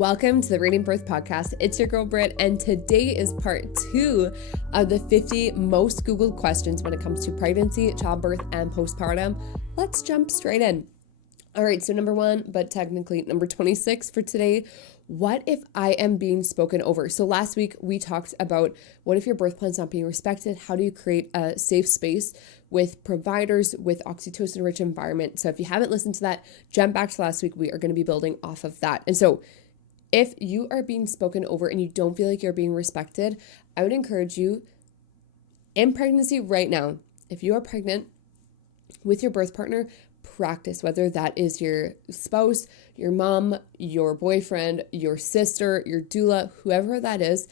Welcome to the Radiant Birth Podcast. It's your girl Britt, and today is part 2 of the 50 most Googled questions when it comes to pregnancy, childbirth, and postpartum. Let's jump straight in. All right, so number 1, but technically number 26 for today. What if I am being spoken over? So last week we talked about what if your birth plan's not being respected? How do you create a safe space with providers, with oxytocin-rich environment? So if you haven't listened to that, jump back to last week. We are going to be building off of that. And so if you are being spoken over and you don't feel like you're being respected, I would encourage you in pregnancy right now, if you are pregnant with your birth partner, practice, whether that is your spouse, your mom, your boyfriend, your sister, your doula, whoever that is,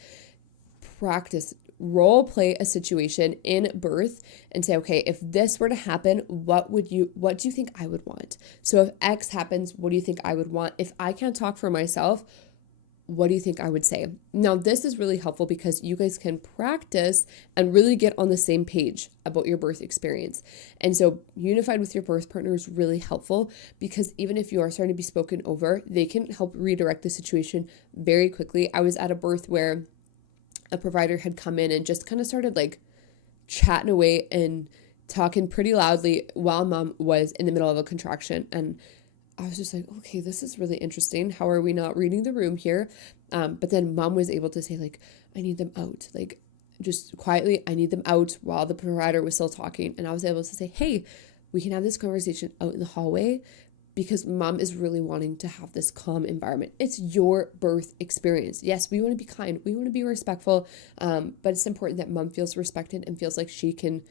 practice, role play a situation in birth and say, okay, if this were to happen, what do you think I would want? So if X happens, what do you think I would want? If I can't talk for myself, what do you think I would say? Now, this is really helpful because you guys can practice and really get on the same page about your birth experience. And so unified with your birth partner is really helpful because even if you are starting to be spoken over, they can help redirect the situation very quickly. I was at a birth where a provider had come in and just kind of started like chatting away and talking pretty loudly while mom was in the middle of a contraction. And I was just like, okay, this is really interesting. How are we not reading the room here? But then mom was able to say like, I need them out. Like just quietly, I need them out while the provider was still talking. And I was able to say, hey, we can have this conversation out in the hallway because mom is really wanting to have this calm environment. It's your birth experience. Yes, we want to be kind. We want to be respectful. But it's important that mom feels respected and feels like she can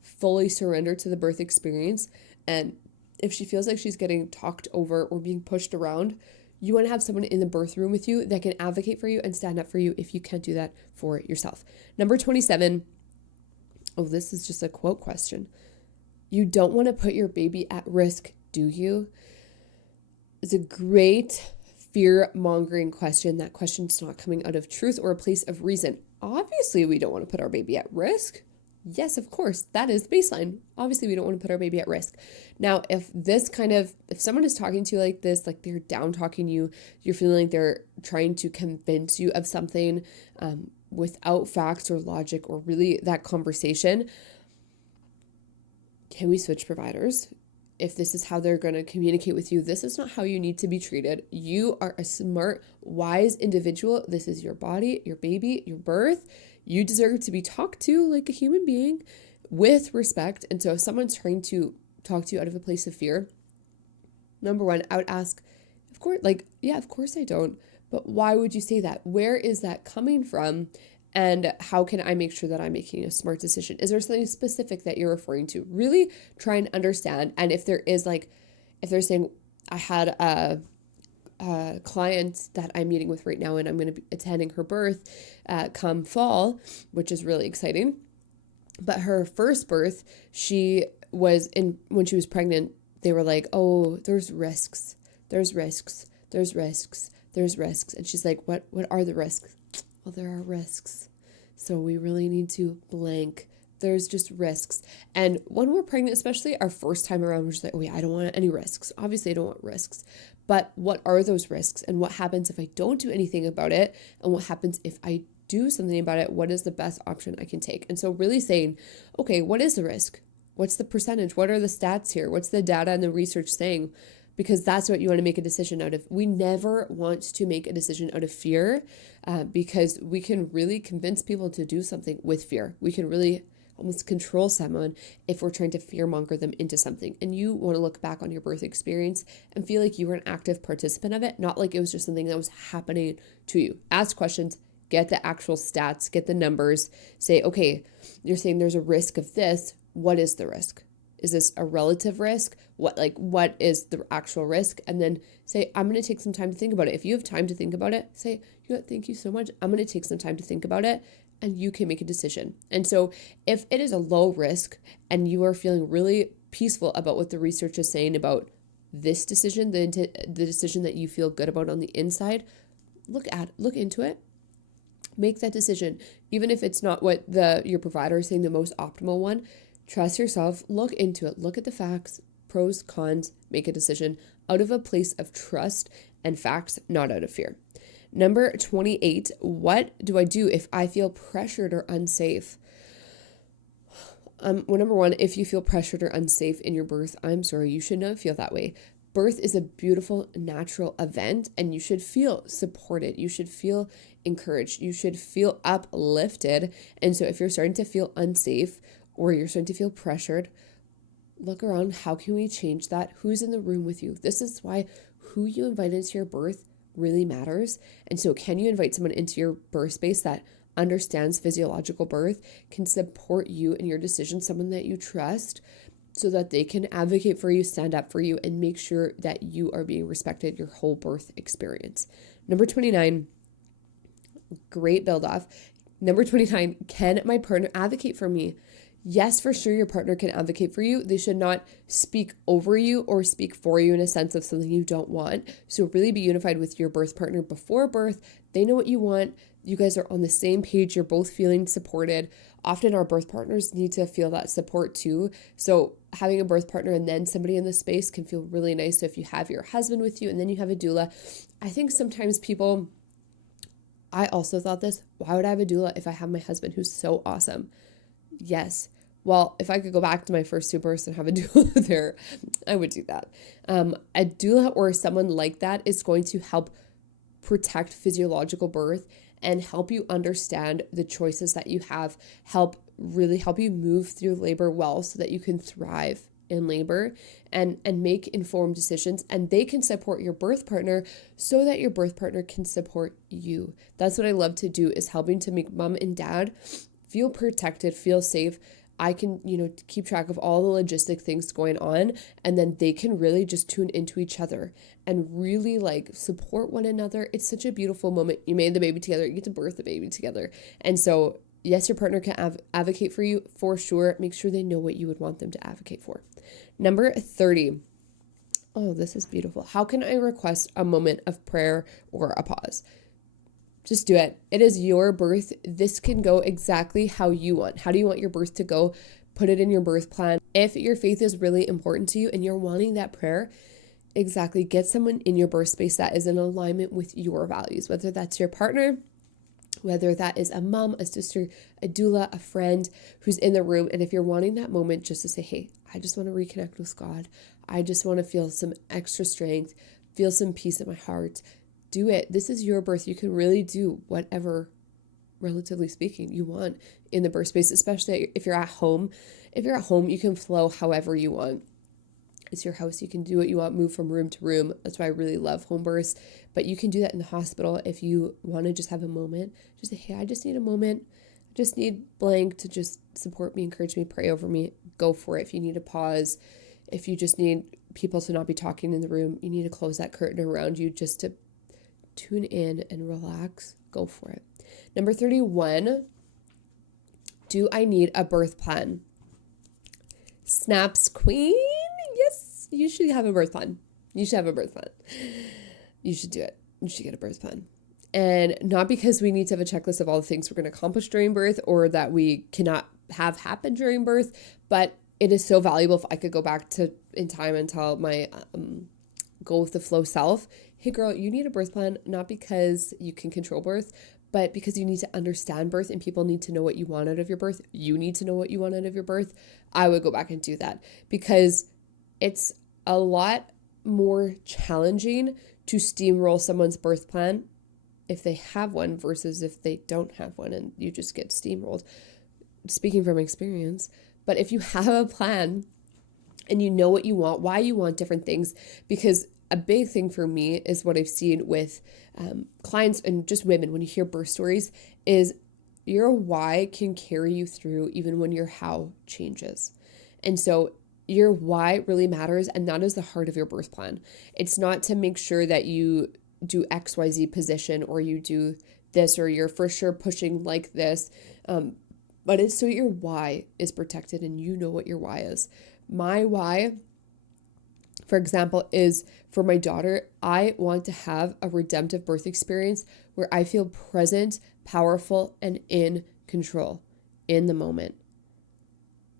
fully surrender to the birth experience. And if she feels like she's getting talked over or being pushed around, you want to have someone in the birth room with you that can advocate for you and stand up for you if you can't do that for yourself. Number 27. Oh, this is just a quote question. You don't want to put your baby at risk, do you? It's a great fear-mongering question. That question's not coming out of truth or a place of reason. Obviously, we don't want to put our baby at risk. Yes, of course, that is the baseline. Obviously, we don't want to put our baby at risk. Now, if someone is talking to you like this, like they're down talking you, you're feeling like they're trying to convince you of something without facts or logic or really that conversation, can we switch providers? If this is how they're going to communicate with you, this is not how you need to be treated. You are a smart, wise individual. This is your body, your baby, your birth. You deserve to be talked to like a human being with respect. And so if someone's trying to talk to you out of a place of fear, number 1, I would ask, of course, of course I don't. But why would you say that? Where is that coming from? And how can I make sure that I'm making a smart decision? Is there something specific that you're referring to? Really try and understand. And if they're saying, I had a client that I'm meeting with right now and I'm going to be attending her birth come fall, which is really exciting. But her first birth, when she was pregnant, they were like, oh, there's risks. And she's like, what are the risks? Well, there are risks. So we really need to blank. There's just risks. And when we're pregnant, especially our first time around, we're just like, oh yeah, I don't want any risks. Obviously, I don't want risks. But what are those risks? And what happens if I don't do anything about it? And what happens if I do something about it? What is the best option I can take? And so really saying, okay, what is the risk? What's the percentage? What are the stats here? What's the data and the research saying? Because that's what you want to make a decision out of. We never want to make a decision out of fear because we can really convince people to do something with fear. We can really almost control someone if we're trying to fearmonger them into something. And you want to look back on your birth experience and feel like you were an active participant of it, not like it was just something that was happening to you. Ask questions, get the actual stats, get the numbers, say, okay, you're saying there's a risk of this. What is the risk? Is this a relative risk? What is the actual risk? And then say, I'm going to take some time to think about it. If you have time to think about it, say, thank you so much. I'm going to take some time to think about it and you can make a decision. And so if it is a low risk and you are feeling really peaceful about what the research is saying about this decision, the decision that you feel good about on the inside, look into it. Make that decision. Even if it's not what your provider is saying the most optimal one, trust yourself, look into it, look at the facts, pros, cons, make a decision. out of a place of trust and facts, not out of fear. Number 28, what do I do if I feel pressured or unsafe? Well, number one, if you feel pressured or unsafe in your birth, I'm sorry, you should not feel that way. Birth is a beautiful, natural event, and you should feel supported. You should feel encouraged. You should feel uplifted. And so if you're starting to feel unsafe or you're starting to feel pressured, look around. How can we change that? Who's in the room with you? This is why who you invite into your birth really matters. And so can you invite someone into your birth space that understands physiological birth, can support you in your decisions, someone that you trust, so that they can advocate for you, stand up for you, and make sure that you are being respected your whole birth experience. Number 29, great build off. Number 29, can my partner advocate for me? Yes, for sure, your partner can advocate for you. They should not speak over you or speak for you in a sense of something you don't want. So really be unified with your birth partner before birth. They know what you want. You guys are on the same page. You're both feeling supported. Often our birth partners need to feel that support too. So having a birth partner and then somebody in the space can feel really nice. So if you have your husband with you and then you have a doula, I think sometimes people, I also thought this, why would I have a doula if I have my husband who's so awesome? Yes. Well, if I could go back to my first two births and have a doula there, I would do that. A doula or someone like that is going to help protect physiological birth and help you understand the choices that you have, really help you move through labor well so that you can thrive in labor and make informed decisions, and they can support your birth partner so that your birth partner can support you. That's what I love to do, is helping to make mom and dad feel protected, feel safe. I can, keep track of all the logistic things going on, and then they can really just tune into each other and really support one another. It's such a beautiful moment. You made the baby together, you get to birth the baby together. And so, yes, your partner can advocate for you for sure. Make sure they know what you would want them to advocate for. Number 30. Oh, this is beautiful. How can I request a moment of prayer or a pause? Just do it. It is your birth. This can go exactly how you want. How do you want your birth to go? Put it in your birth plan. If your faith is really important to you and you're wanting that prayer, exactly, get someone in your birth space that is in alignment with your values, whether that's your partner, whether that is a mom, a sister, a doula, a friend who's in the room. And if you're wanting that moment just to say, hey, I just want to reconnect with God. I just want to feel some extra strength, feel some peace in my heart. Do it. This is your birth. You can really do whatever, relatively speaking, you want in the birth space, especially if you're at home. If you're at home, you can flow however you want. It's your house. You can do what you want, move from room to room. That's why I really love home births. But you can do that in the hospital if you want to just have a moment. Just say, hey, I just need a moment. I just need blank to just support me, encourage me, pray over me. Go for it. If you need a pause, if you just need people to not be talking in the room, you need to close that curtain around you just to tune in and relax. Go for it. Number 31, do I need a birth plan? Snaps queen. Yes, you should have a birth plan. You should have a birth plan. You should do it. You should get a birth plan. And not because we need to have a checklist of all the things we're going to accomplish during birth or that we cannot have happen during birth, but it is so valuable. If I could go back in time and tell my go with the flow self, hey girl, you need a birth plan, not because you can control birth, but because you need to understand birth and people need to know what you want out of your birth. You need to know what you want out of your birth. I would go back and do that because it's a lot more challenging to steamroll someone's birth plan if they have one versus if they don't have one and you just get steamrolled. Speaking from experience, but if you have a plan and you know what you want, why you want different things, because a big thing for me is what I've seen with clients and just women when you hear birth stories is your why can carry you through even when your how changes. And so your why really matters, and that is the heart of your birth plan. It's not to make sure that you do XYZ position or you do this or you're for sure pushing like this, but it's so your why is protected and you know what your why is. My why, for example, is for my daughter, I want to have a redemptive birth experience where I feel present, powerful, and in control in the moment.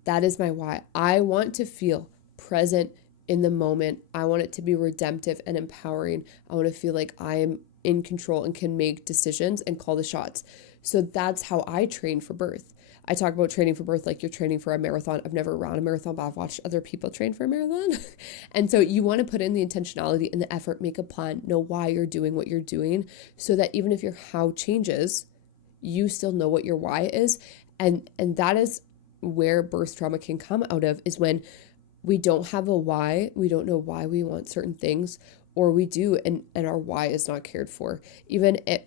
That is my why. I want to feel present, in the moment. I want it to be redemptive and empowering. I want to feel like I am in control and can make decisions and call the shots. So that's how I train for birth. I talk about training for birth like you're training for a marathon. I've never run a marathon, but I've watched other people train for a marathon. And so you want to put in the intentionality and the effort, make a plan, know why you're doing what you're doing, so that even if your how changes, you still know what your why is. And that is where birth trauma can come out of, is when we don't have a why, we don't know why we want certain things, or we do, and our why is not cared for. Even if,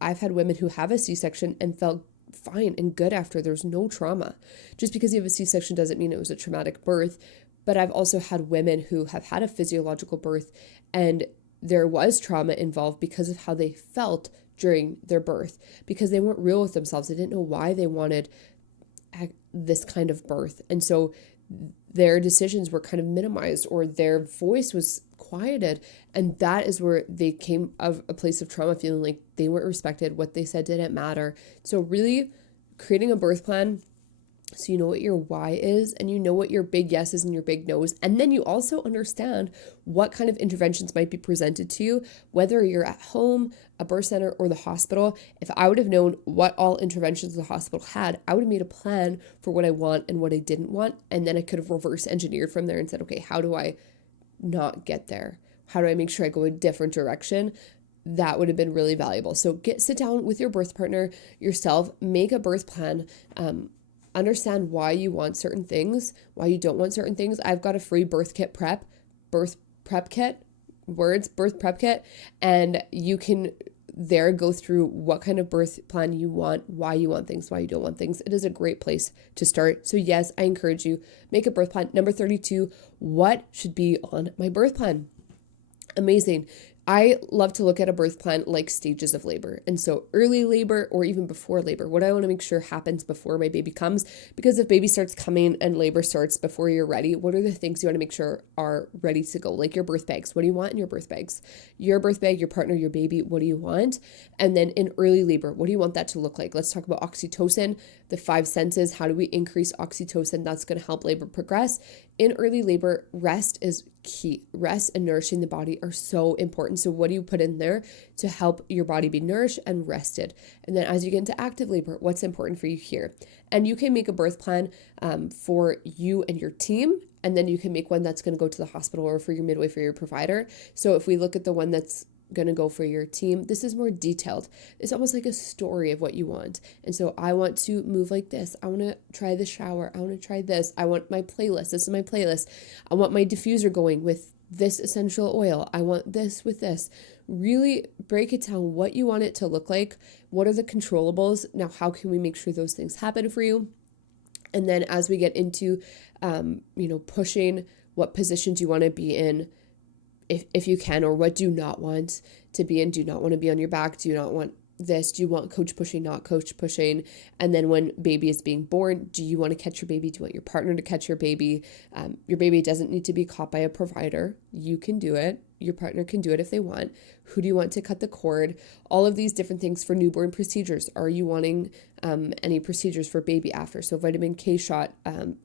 I've had women who have a C-section and felt fine and good after. There's no trauma. Just because you have a C-section doesn't mean it was a traumatic birth. But I've also had women who have had a physiological birth and there was trauma involved because of how they felt during their birth, because they weren't real with themselves. They didn't know why they wanted this kind of birth. And so their decisions were kind of minimized, or their voice was quieted. And that is where they came of a place of trauma, feeling like they weren't respected, what they said didn't matter. So really creating a birth plan, so you know what your why is, and you know what your big yeses and your big no's. And then you also understand what kind of interventions might be presented to you, whether you're at home, a birth center, or the hospital. If I would have known what all interventions the hospital had, I would have made a plan for what I want and what I didn't want. And then I could have reverse engineered from there and said, okay, how do I not get there? How do I make sure I go a different direction? That would have been really valuable. So sit down with your birth partner, yourself, make a birth plan, understand why you want certain things, why you don't want certain things. I've got a free birth prep kit, and you can there go through what kind of birth plan you want, why you want things, why you don't want things. It is a great place to start. So yes, I encourage you, make a birth plan. Number 32, what should be on my birth plan? Amazing. I love to look at a birth plan like stages of labor. And so early labor or even before labor, what I want to make sure happens before my baby comes, because if baby starts coming and labor starts before you're ready, what are the things you want to make sure are ready to go? Like your birth bags. What do you want in your birth bags? Your birth bag, your partner, your baby, what do you want? And then in early labor, what do you want that to look like? Let's talk about oxytocin, the 5 senses. How do we increase oxytocin? That's going to help labor progress. In early labor, rest is key. Rest and nourishing the body are so important. So what do you put in there to help your body be nourished and rested? And then as you get into active labor, what's important for you here? And you can make a birth plan for you and your team. And then you can make one that's going to go to the hospital or for your midwife or your provider. So if we look at the one that's going to go for your team, this is more detailed. It's almost like a story of what you want. And so I want to move like this. I want to try the shower. I want to try this. I want my playlist. This is my playlist. I want my diffuser going with this essential oil. I want this with this. Really break it down what you want it to look like. What are the controllables? Now, how can we make sure those things happen for you? And then as we get into, pushing what position do you want to be in, if you can, or what do you not want to be in? Do you not want to be on your back? Do you not want this? Do you want coach pushing, not coach pushing? And then when baby is being born, do you want to catch your baby? Do you want your partner to catch your baby? Your baby doesn't need to be caught by a provider. You can do it. Your partner can do it if they want. Who do you want to cut the cord? All of these different things for newborn procedures. Are you wanting any procedures for baby after? So vitamin K shot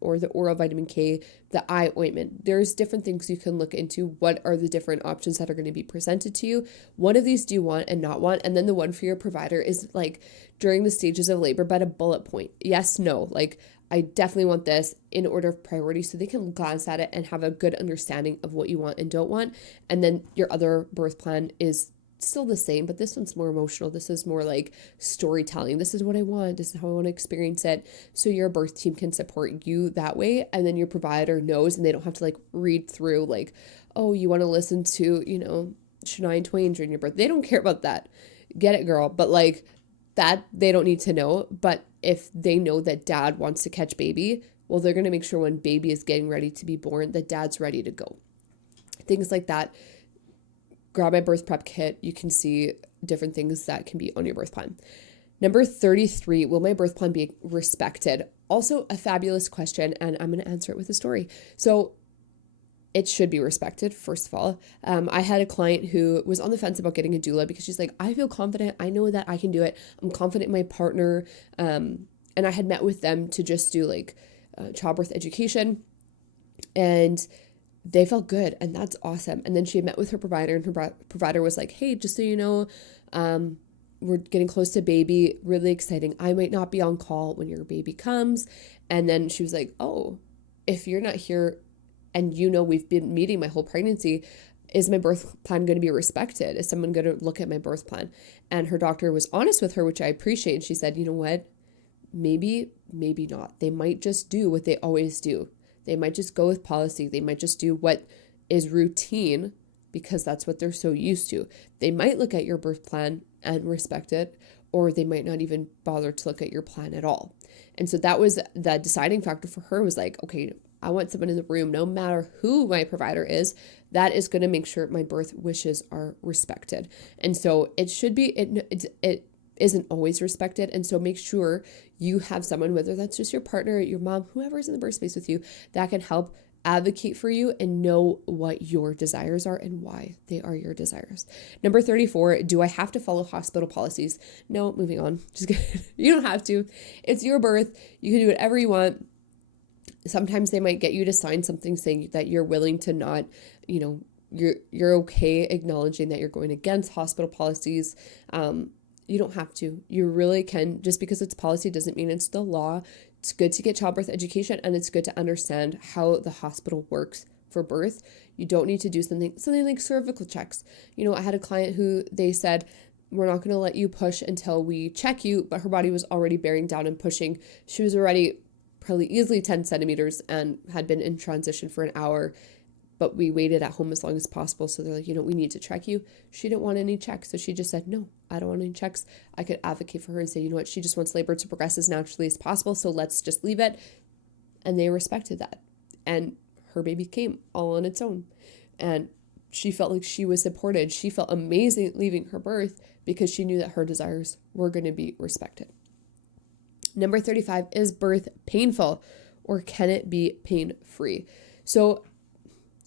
or the oral vitamin K, the eye ointment. There's different things you can look into. What are the different options that are going to be presented to you? One of these do you want and not want? And then the one for your provider is like during the stages of labor, but a bullet point. Yes, no, like I definitely want this in order of priority, so they can glance at it and have a good understanding of what you want and don't want. And then your other birth plan is still the same, but this one's more emotional. This is more like storytelling. This is what I want. This is how I want to experience it. So your birth team can support you that way. And then your provider knows, and they don't have to like read through like, oh, you want to listen to, Shania Twain during your birth. They don't care about that. Get it, girl. But like that, they don't need to know. But if they know that dad wants to catch baby, well, they're going to make sure when baby is getting ready to be born, that dad's ready to go. Things like that. Grab my birth prep kit. You can see different things that can be on your birth plan. Number 33, will my birth plan be respected? Also a fabulous question, and I'm going to answer it with a story. So it should be respected, first of all. I had a client who was on the fence about getting a doula because she's like, I feel confident. I know that I can do it. I'm confident in my partner. And I had met with them to just do like childbirth education. And they felt good, and that's awesome. And then she met with her provider, and her provider was like, hey, just so you know, we're getting close to baby, really exciting. I might not be on call when your baby comes. And then she was like, oh, if you're not here and we've been meeting my whole pregnancy, is my birth plan going to be respected? Is someone going to look at my birth plan? And her doctor was honest with her, which I appreciate. And she said, you know what? Maybe not. They might just do what they always do. They might just go with policy. They might just do what is routine because that's what they're so used to. They might look at your birth plan and respect it, or they might not even bother to look at your plan at all. And so that was the deciding factor for her, was like, okay, I want someone in the room, no matter who my provider is, that is going to make sure my birth wishes are respected. And so it should be, it isn't always respected. And so make sure you have someone, whether that's just your partner, your mom, whoever's in the birth space with you, that can help advocate for you and know what your desires are and why they are your desires. Number 34, do I have to follow hospital policies? No, moving on. Just kidding. You don't have to. It's your birth. You can do whatever you want. Sometimes they might get you to sign something saying that you're willing to not, you're okay acknowledging that you're going against hospital policies. You don't have to. You really can. Just because it's policy doesn't mean it's the law. It's good to get childbirth education, and it's good to understand how the hospital works for birth. You don't need to do something like cervical checks. I had a client who they said, we're not going to let you push until we check you, but her body was already bearing down and pushing. She was already probably easily 10 centimeters and had been in transition for an hour, but we waited at home as long as possible. So they're like, we need to check you. She didn't want any checks. So she just said, no, I don't want any checks. I could advocate for her and say, you know what, she just wants labor to progress as naturally as possible. So let's just leave it. And they respected that. And her baby came all on its own. And she felt like she was supported. She felt amazing leaving her birth because she knew that her desires were going to be respected. Number 35, is birth painful, or can it be pain-free? So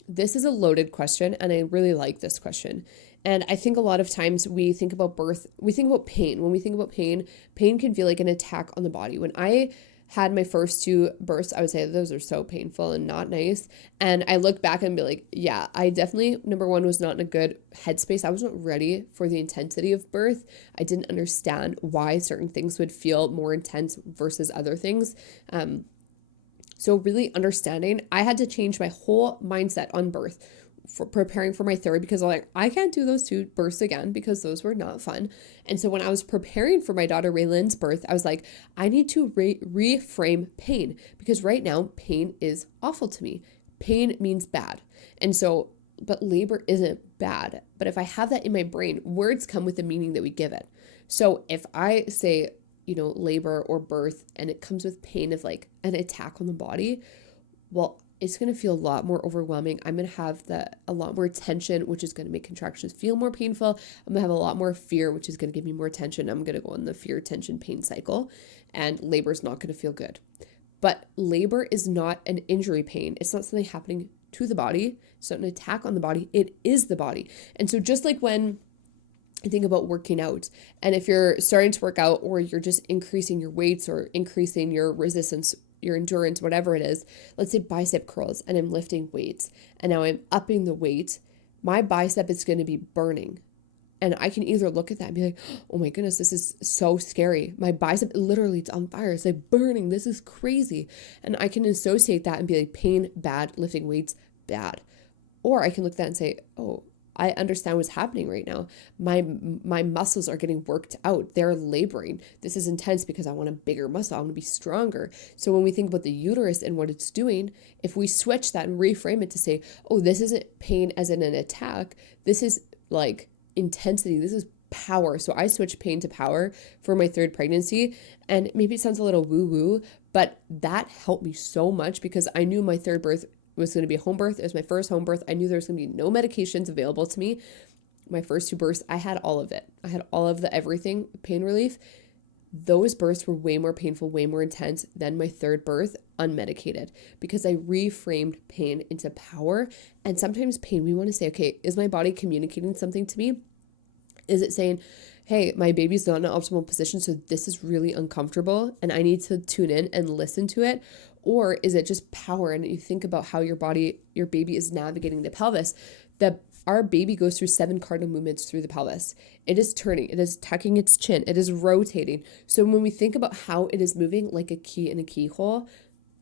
this is a loaded question, and I really like this question. And I think a lot of times we think about birth, we think about pain. When we think about pain can feel like an attack on the body. When I had my first two births, I would say those are so painful and not nice. And I look back and be like, yeah, I definitely, number one, was not in a good headspace. I wasn't ready for the intensity of birth. I didn't understand why certain things would feel more intense versus other things. So really understanding, I had to change my whole mindset on birth for preparing for my third, because I'm like, I can't do those two births again because those were not fun. And so when I was preparing for my daughter Raylan's birth, I was like, I need to reframe pain, because right now pain is awful to me. Pain means bad. And so, but labor isn't bad. But if I have that in my brain, words come with the meaning that we give it. So if I say, labor or birth, and it comes with pain of like an attack on the body, well, it's going to feel a lot more overwhelming. I'm going to have a lot more tension, which is going to make contractions feel more painful. I'm going to have a lot more fear, which is going to give me more tension. I'm going to go in the fear, tension, pain cycle, and labor is not going to feel good. But labor is not an injury pain. It's not something happening to the body. It's not an attack on the body. It is the body. And so just like when I think about working out, and if you're starting to work out, or you're just increasing your weights or increasing your resistance, your endurance, whatever it is, let's say bicep curls, and I'm lifting weights, and now I'm upping the weight, my bicep is going to be burning. And I can either look at that and be like, oh my goodness, this is so scary. My bicep, literally, it's on fire. It's like burning. This is crazy. And I can associate that and be like, pain, bad, lifting weights, bad. Or I can look at that and say, oh, I understand what's happening right now. My muscles are getting worked out. They're laboring. This is intense because I want a bigger muscle. I want to be stronger. So when we think about the uterus and what it's doing, if we switch that and reframe it to say, oh, this isn't pain as in an attack. This is like intensity. This is power. So I switched pain to power for my third pregnancy. And maybe it sounds a little woo-woo, but that helped me so much, because I knew my third birth was going to be a home birth. It was my first home birth. I knew there was going to be no medications available to me. My first two births, I had all of it. I had all of the everything, pain relief. Those births were way more painful, way more intense than my third birth, unmedicated, because I reframed pain into power. And sometimes pain, we want to say, okay, is my body communicating something to me? Is it saying, hey, my baby's not in an optimal position, so this is really uncomfortable and I need to tune in and listen to it? Or is it just power? And you think about how your baby is navigating the pelvis. Our baby goes through 7 cardinal movements through the pelvis. It is turning, it is tucking its chin, it is rotating. So when we think about how it is moving like a key in a keyhole,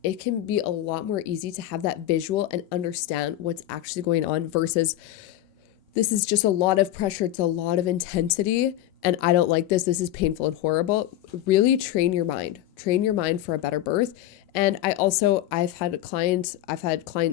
it can be a lot more easy to have that visual and understand what's actually going on versus this is just a lot of pressure, it's a lot of intensity, and I don't like this is painful and horrible. Really train your mind for a better birth. And I've had clients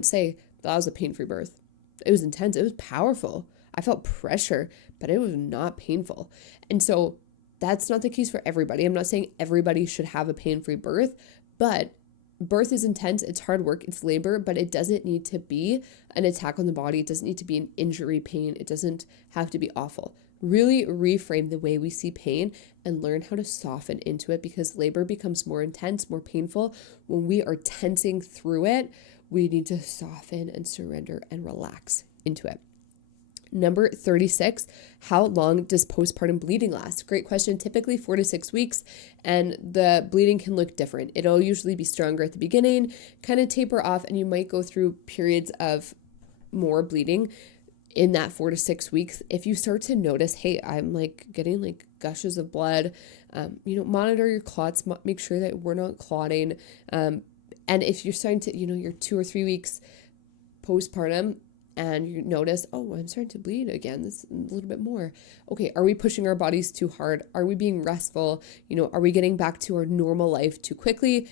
say that was a pain-free birth. It was intense, it was powerful, I felt pressure, but it was not painful. And so that's not the case for everybody. I'm not saying everybody should have a pain-free birth, but birth is intense, it's hard work, it's labor, but it doesn't need to be an attack on the body. It doesn't need to be an injury pain. It doesn't have to be awful. Really reframe the way we see pain and learn how to soften into it, because labor becomes more intense, more painful. When we are tensing through it, we need to soften and surrender and relax into it. Number 36, how long does postpartum bleeding last? Great question. Typically 4 to 6 weeks, and the bleeding can look different. It'll usually be stronger at the beginning, kind of taper off, and you might go through periods of more bleeding in that 4 to 6 weeks. If you start to notice, hey, I'm getting gushes of blood, monitor your clots, make sure that we're not clotting. And if you're starting to, you're 2 or 3 weeks postpartum, and you notice, oh, I'm starting to bleed again, this a little bit more. Okay, are we pushing our bodies too hard? Are we being restful? Are we getting back to our normal life too quickly?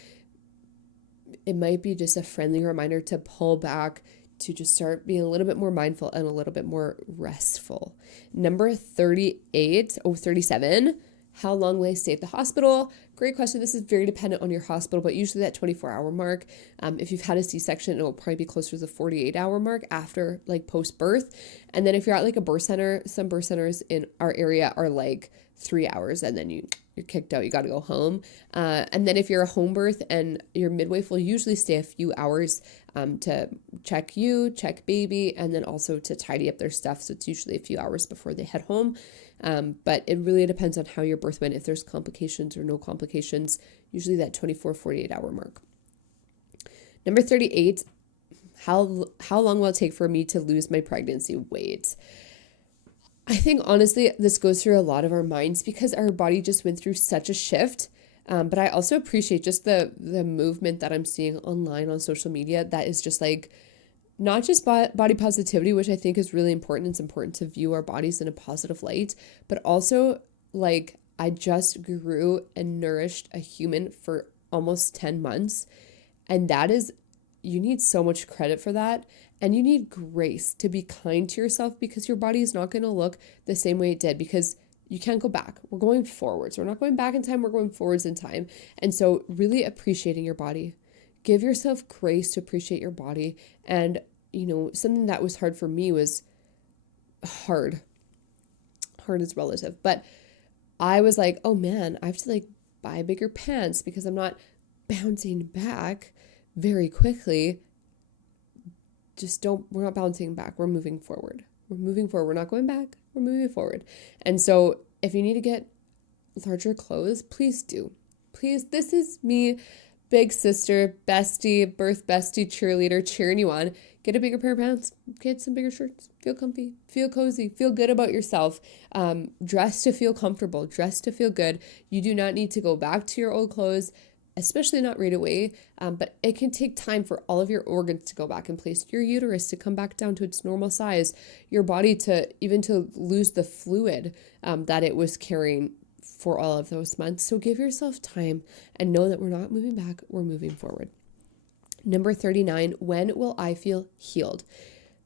It might be just a friendly reminder to pull back, to just start being a little bit more mindful and a little bit more restful. Number 37, how long will I stay at the hospital? Great question. This is very dependent on your hospital, but usually that 24-hour mark. If you've had a C-section, it will probably be closer to the 48-hour mark after post-birth. And then if you're at a birth center, some birth centers in our area are 3 hours, and then you're kicked out. You got to go home. And then if you're a home birth and your midwife will usually stay a few hours to check baby, and then also to tidy up their stuff. So it's usually a few hours before they head home. But it really depends on how your birth went, if there's complications or no complications, usually that 48-hour mark. Number 38, how long will it take for me to lose my pregnancy weight? I think honestly, this goes through a lot of our minds because our body just went through such a shift. But I also appreciate just the movement that I'm seeing online on social media that is just not just body positivity, which I think is really important. It's important to view our bodies in a positive light, but also I just grew and nourished a human for almost 10 months. And you need so much credit for that. And you need grace to be kind to yourself, because your body is not going to look the same way it did, because you can't go back. We're going forwards. We're not going back in time. We're going forwards in time. And so really appreciating your body. Give yourself grace to appreciate your body. And, something that was hard for me was hard. Hard is relative. But I was oh man, I have to buy bigger pants because I'm not bouncing back very quickly. We're not bouncing back. We're moving forward. We're not going back. We're moving forward. And so if you need to get larger clothes, please do. Please, this is me, big sister, bestie, birth bestie, cheerleader, cheering you on. Get a bigger pair of pants. Get some bigger shirts. Feel comfy. Feel cozy. Feel good about yourself. Dress to feel comfortable. Dress to feel good. You do not need to go back to your old clothes, especially not right away, but it can take time for all of your organs to go back in place, your uterus to come back down to its normal size, your body to lose the fluid that it was carrying for all of those months. So give yourself time and know that we're not moving back, we're moving forward. Number 39, when will I feel healed?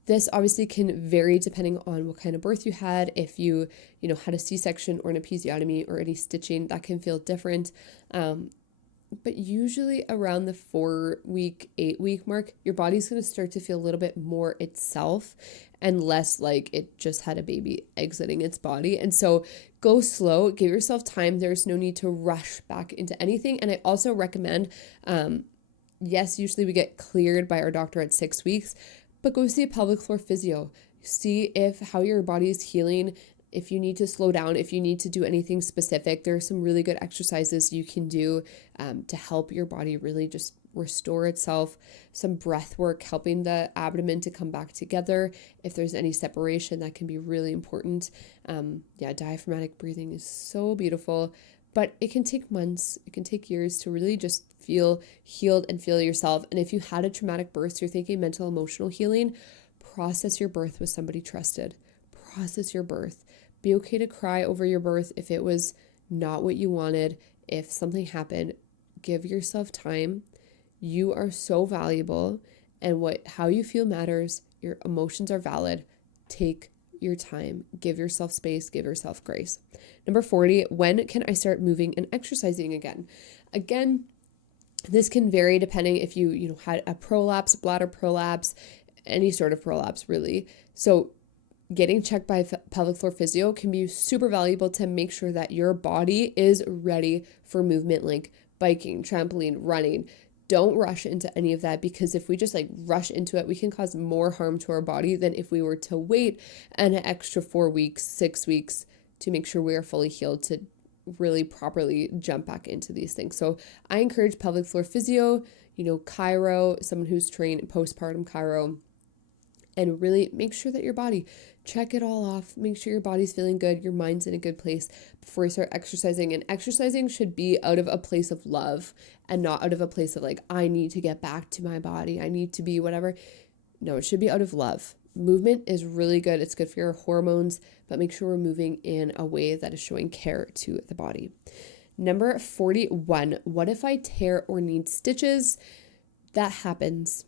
This obviously can vary depending on what kind of birth you had. If you had a C-section or an episiotomy or any stitching, that can feel different. But usually around the 4-week, 8-week mark, your body's going to start to feel a little bit more itself and less like it just had a baby exiting its body. And so go slow, give yourself time. There's no need to rush back into anything. And I also recommend, yes, usually we get cleared by our doctor at 6 weeks, but go see a pelvic floor physio. See how your body is healing. If you need to slow down, if you need to do anything specific, there are some really good exercises you can do to help your body really just restore itself. Some breath work, helping the abdomen to come back together. If there's any separation, that can be really important. Diaphragmatic breathing is so beautiful, but it can take months, it can take years to really just feel healed and feel yourself. And if you had a traumatic birth, so you're thinking mental, emotional healing, process your birth with somebody trusted. Process your birth. Be okay to cry over your birth if it was not what you wanted. If something happened, give yourself time. You are so valuable, and how you feel matters. Your emotions are valid. Take your time. Give yourself space. Give yourself grace. Number 40, when can I start moving and exercising again? Again, this can vary depending if you had a prolapse, bladder prolapse, any sort of prolapse really. So getting checked by pelvic floor physio can be super valuable to make sure that your body is ready for movement, like biking, trampoline, running. Don't rush into any of that, because if we just rush into it, we can cause more harm to our body than if we were to wait an extra 4 weeks, 6 weeks to make sure we are fully healed to really properly jump back into these things. So I encourage pelvic floor physio, chiro, someone who's trained in postpartum chiro, and really make sure that your body, check it all off. Make sure your body's feeling good, your mind's in a good place before you start exercising. And exercising should be out of a place of love and not out of a place of I need to get back to my body, I need to be whatever. No, it should be out of love. Movement is really good. It's good for your hormones, but make sure we're moving in a way that is showing care to the body. Number 41, what if I tear or need stitches? That happens.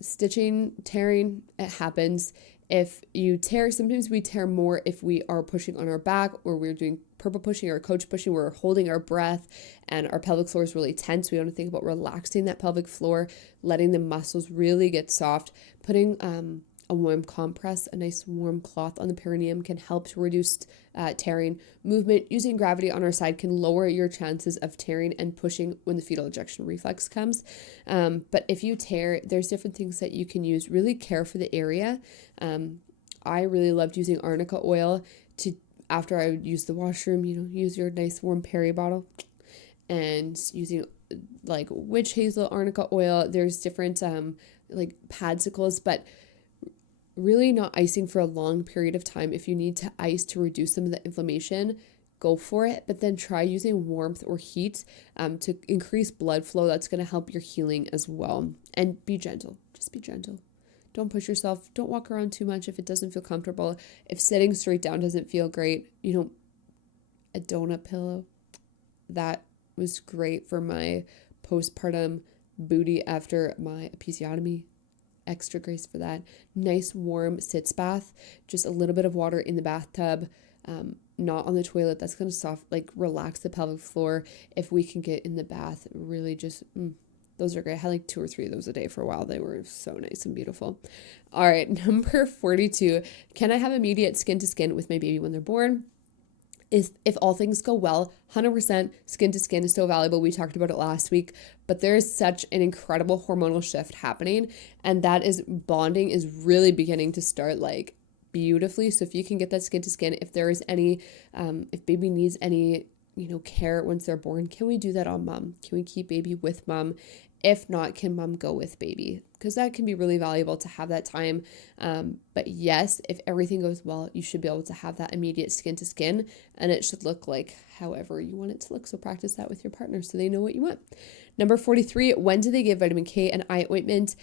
Stitching, tearing, it happens. If you tear, sometimes we tear more if we are pushing on our back, or we're doing purple pushing or coach pushing, we're holding our breath and our pelvic floor is really tense. We want to think about relaxing that pelvic floor, letting the muscles really get soft. Putting a warm compress, a nice warm cloth on the perineum can help to reduce tearing. Movement using gravity on our side can lower your chances of tearing and pushing when the fetal ejection reflex comes. But if you tear, there's different things that you can use. Really care for the area. I really loved using arnica oil to, after I would use the washroom, use your nice warm peri bottle, and using witch hazel arnica oil. There's different padsicles, but really not icing for a long period of time. If you need to ice to reduce some of the inflammation, go for it, but then try using warmth or heat to increase blood flow. That's going to help your healing as well. And be gentle. Just be gentle. Don't push yourself. Don't walk around too much if it doesn't feel comfortable. If sitting straight down doesn't feel great, a donut pillow. That was great for my postpartum booty after my episiotomy. Extra grace for that. Nice warm sitz bath, just a little bit of water in the bathtub, not on the toilet. That's going to relax the pelvic floor. If we can get in the bath, really just, those are great. I had 2 or 3 of those a day for a while. They were so nice and beautiful. All right, number 42, can I have immediate skin to skin with my baby when they're born? If all things go well, 100% skin to skin is so valuable. We talked about it last week, but there is such an incredible hormonal shift happening, and that is bonding is really beginning to start beautifully. So if you can get that skin to skin, if there is any, if baby needs any, care once they're born, can we do that on mom? Can we keep baby with mom? If not, can mom go with baby? Because that can be really valuable to have that time. But yes, if everything goes well, you should be able to have that immediate skin to skin, and it should look however you want it to look. So practice that with your partner so they know what you want. Number 43, when do they give vitamin K and eye ointment?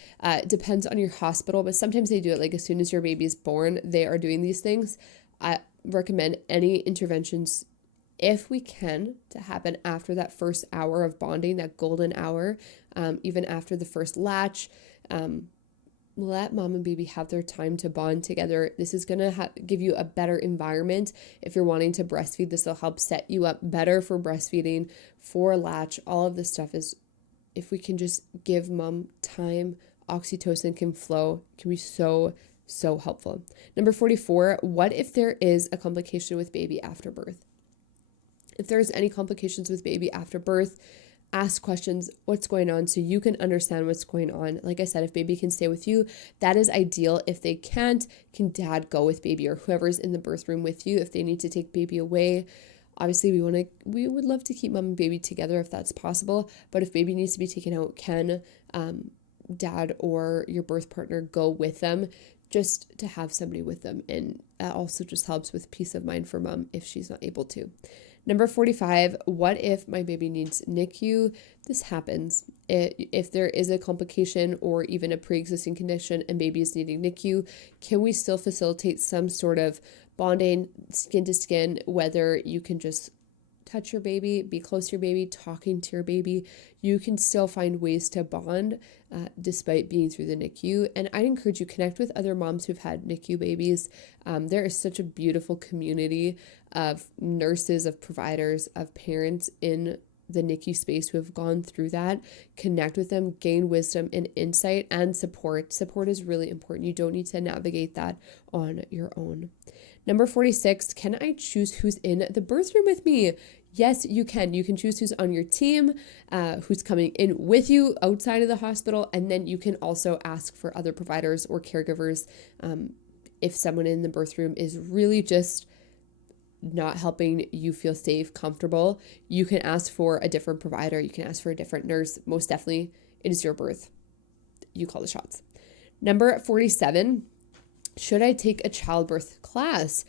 Depends on your hospital, but sometimes they do it as soon as your baby is born, they are doing these things. I recommend any interventions, if we can, to happen after that first hour of bonding, that golden hour, even after the first latch. Let mom and baby have their time to bond together. This is going to give you a better environment. If you're wanting to breastfeed, this will help set you up better for breastfeeding, for latch. All of this stuff is, if we can just give mom time, oxytocin can flow, can be so helpful. Number 44, what if there is a complication with baby after birth? If there's any complications with baby after birth, Ask questions, what's going on, so you can understand what's going on. Like I said, if baby can stay with you, that is ideal. If they can't, can dad go with baby or whoever's in the birth room with you if they need to take baby away. Obviously, we would love to keep mom and baby together if that's possible, but if baby needs to be taken out, can dad or your birth partner go with them, just to have somebody with them. And that also just helps with peace of mind for mom if she's not able to. Number 45, what if my baby needs NICU? This happens. If there is a complication or even a pre-existing condition and baby is needing NICU, can we still facilitate some sort of bonding, skin to skin, whether you can just touch your baby, be close to your baby, talking to your baby? You can still find ways to bond despite being through the NICU. And I'd encourage you connect with other moms who've had NICU babies. There is such a beautiful community of nurses, of providers, of parents in the NICU space who have gone through that. Connect with them, gain wisdom and insight and support. Support is really important. You don't need to navigate that on your own. Number 46, can I choose who's in the birth room with me? Yes, you can. You can choose who's on your team, who's coming in with you outside of the hospital, and then you can also ask for other providers or caregivers if someone in the birth room is really just not helping you feel safe, comfortable. You can ask for a different provider. You can ask for a different nurse. Most definitely, it is your birth. You call the shots. Number 47, should I take a childbirth class?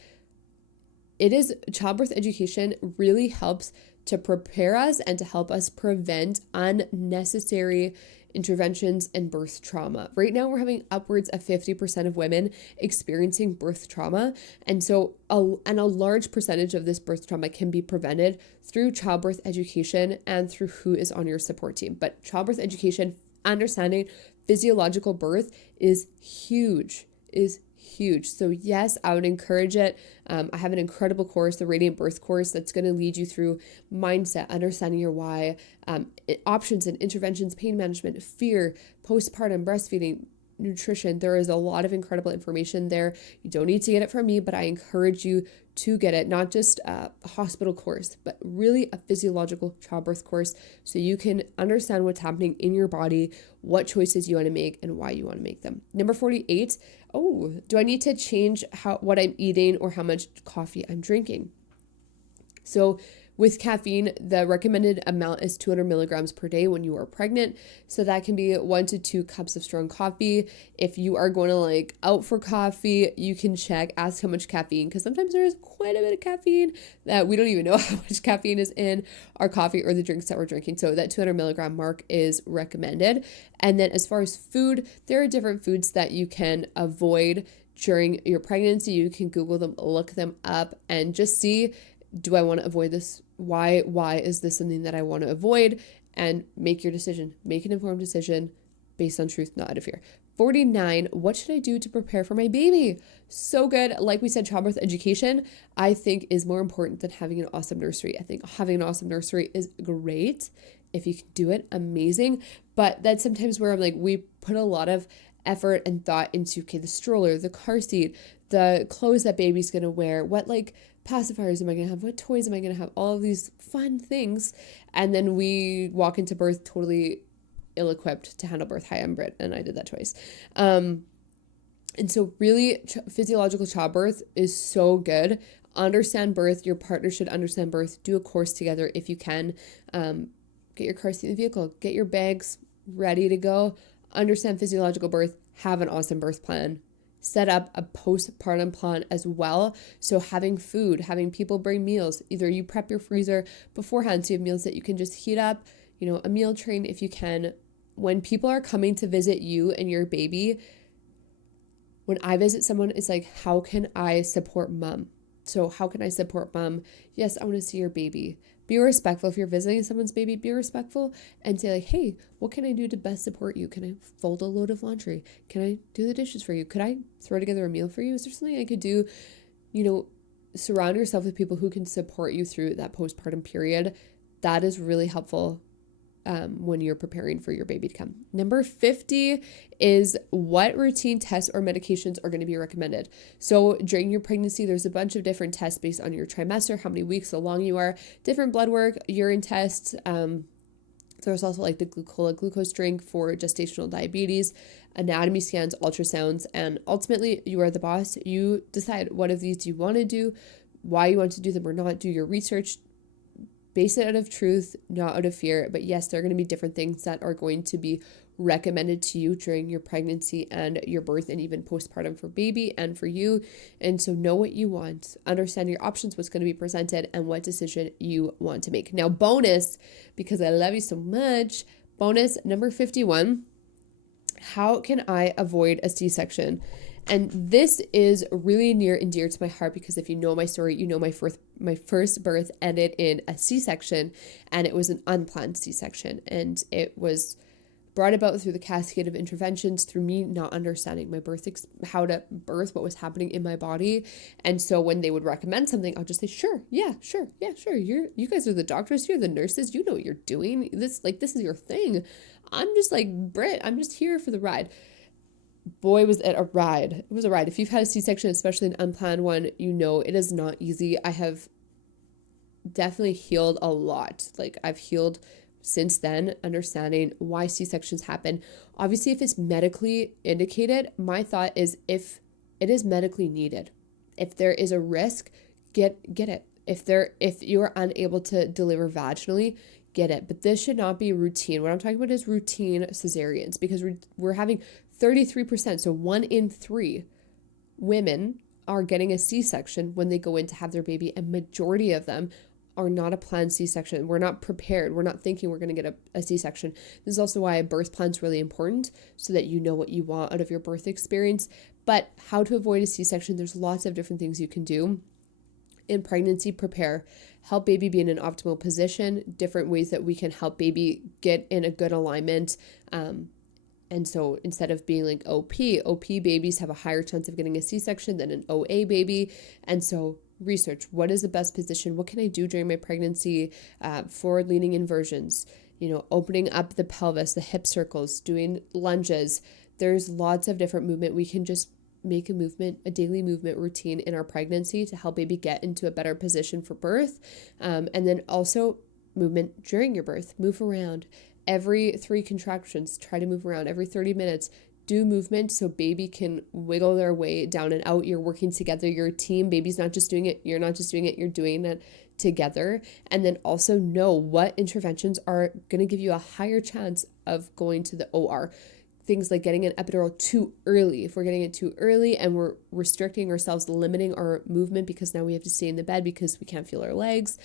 Childbirth education really helps to prepare us and to help us prevent unnecessary interventions and birth trauma. Right now, we're having upwards of 50% of women experiencing birth trauma. And so, a large percentage of this birth trauma can be prevented through childbirth education and through who is on your support team. But childbirth education, understanding physiological birth is huge. So yes, I would encourage it. I have an incredible course, the Radiant Birth course, that's going to lead you through mindset, understanding your why, options and interventions, pain management, fear, postpartum, breastfeeding, nutrition. There is a lot of incredible information there. You don't need to get it from me, but I encourage you to get it, not just a hospital course, but really a physiological childbirth course, so you can understand what's happening in your body, what choices you want to make, and why you want to make them. Number 48, do I need to change what I'm eating or how much coffee I'm drinking? So with caffeine, the recommended amount is 200 milligrams per day when you are pregnant. So that can be 1 to 2 cups of strong coffee. If you are going to out for coffee, you can ask how much caffeine, because sometimes there is quite a bit of caffeine that we don't even know how much caffeine is in our coffee or the drinks that we're drinking. So that 200 milligram mark is recommended. And then as far as food, there are different foods that you can avoid during your pregnancy. You can Google them, look them up, and just see, do I want to avoid this? Why is this something that I want to avoid? And make your decision. Make an informed decision based on truth, not out of fear. 49, what should I do to prepare for my baby? So good. Like we said, childbirth education, I think, is more important than having an awesome nursery. I think having an awesome nursery is great. If you can do it, amazing. But that's sometimes where we put a lot of effort and thought into, the stroller, the car seat, the clothes that baby's going to wear, what pacifiers am I going to have? What toys am I going to have? All of these fun things. And then we walk into birth totally ill-equipped to handle birth. Hi, I'm Britt, and I did that twice. And so really, physiological childbirth is so good. Understand birth. Your partner should understand birth. Do a course together if you can. Get your car seat in the vehicle. Get your bags ready to go. Understand physiological birth. Have an awesome birth plan. Set up a postpartum plan as well. So having food, having people bring meals, either you prep your freezer beforehand so you have meals that you can just heat up, a meal train if you can. When people are coming to visit you and your baby, when I visit someone, it's how can I support mom? So how can I support mom? Yes, I want to see your baby. Be respectful. If you're visiting someone's baby, be respectful and say hey, what can I do to best support you? Can I fold a load of laundry? Can I do the dishes for you? Could I throw together a meal for you? Is there something I could do? Surround yourself with people who can support you through that postpartum period. That is really helpful when you're preparing for your baby to come. Number 50 is what routine tests or medications are going to be recommended. So during your pregnancy, there's a bunch of different tests based on your trimester, how many weeks along you are, different blood work, urine tests, There's also like the glucose drink for gestational diabetes, anatomy scans, ultrasounds, and ultimately you are the boss. You decide what of these you want to do, why you want to do them or not. Do your research, base it out of truth, not out of fear. But yes, there are going to be different things that are going to be recommended to you during your pregnancy and your birth and even postpartum for baby and for you. And so know what you want, understand your options, what's going to be presented, and what decision you want to make. Now, bonus, because I love you so much, bonus number 51, how can I avoid a C-section? And this is really near and dear to my heart because if you know my story, you know my first birth ended in a C-section, and it was an unplanned C-section, and it was brought about through the cascade of interventions, through me not understanding my how to birth, what was happening in my body. And so when they would recommend something, I'll just say, sure. You guys are the doctors, you're the nurses, you know what you're doing. This is your thing. I'm just like, Britt, I'm just here for the ride. Boy, was it a ride. It was a ride. If you've had a C-section, especially an unplanned one, you know it is not easy. I have definitely healed a lot. Like, I've healed since then, understanding why C-sections happen. Obviously, if it's medically indicated, my thought is if it is medically needed, if there is a risk, get it. If you are unable to deliver vaginally, get it. But this should not be routine. What I'm talking about is routine cesareans, because we're having 33%, so 1 in 3 women are getting a C-section when they go in to have their baby, and majority of them are not a planned C-section. We're not prepared. We're not thinking we're going to get a C-section. This is also why a birth plan is really important, so that you know what you want out of your birth experience. But how to avoid a C-section, there's lots of different things you can do. In pregnancy, prepare. Help baby be in an optimal position. Different ways that we can help baby get in a good alignment. And so instead of being like OP babies have a higher chance of getting a C-section than an OA baby. And so research, what is the best position? What can I do during my pregnancy? Forward leaning inversions, opening up the pelvis, the hip circles, doing lunges. There's lots of different movement. We can just make a daily movement routine in our pregnancy to help baby get into a better position for birth. And then also movement during your birth. Move around. Every 3 contractions, try to move around. Every 30 minutes, do movement so baby can wiggle their way down and out. You're working together. You're a team. Baby's not just doing it. You're not just doing it. You're doing it together. And then also know what interventions are going to give you a higher chance of going to the OR. Things like getting an epidural too early. If we're getting it too early and we're restricting ourselves, limiting our movement because now we have to stay in the bed because we can't feel our legs,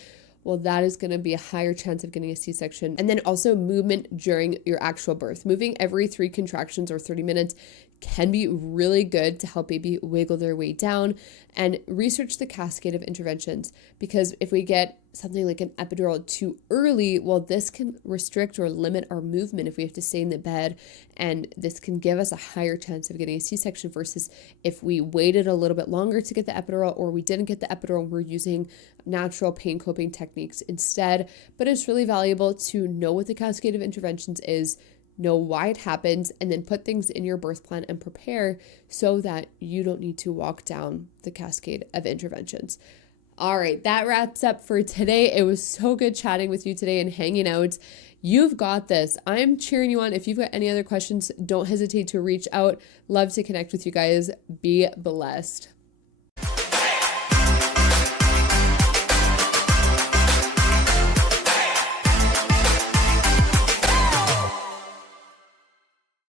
well, that is going to be a higher chance of getting a C-section. And then also movement during your actual birth. Moving every 3 contractions or 30 minutes can be really good to help baby wiggle their way down. And research the cascade of interventions, because if we get something like an epidural too early, well, this can restrict or limit our movement if we have to stay in the bed, and this can give us a higher chance of getting a C-section versus if we waited a little bit longer to get the epidural, or we didn't get the epidural, we're using natural pain coping techniques instead. But it's really valuable to know what the cascade of interventions is, know why it happens, and then put things in your birth plan and prepare so that you don't need to walk down the cascade of interventions. All right, that wraps up for today. It was so good chatting with you today and hanging out. You've got this. I'm cheering you on. If you've got any other questions, don't hesitate to reach out. Love to connect with you guys. Be blessed.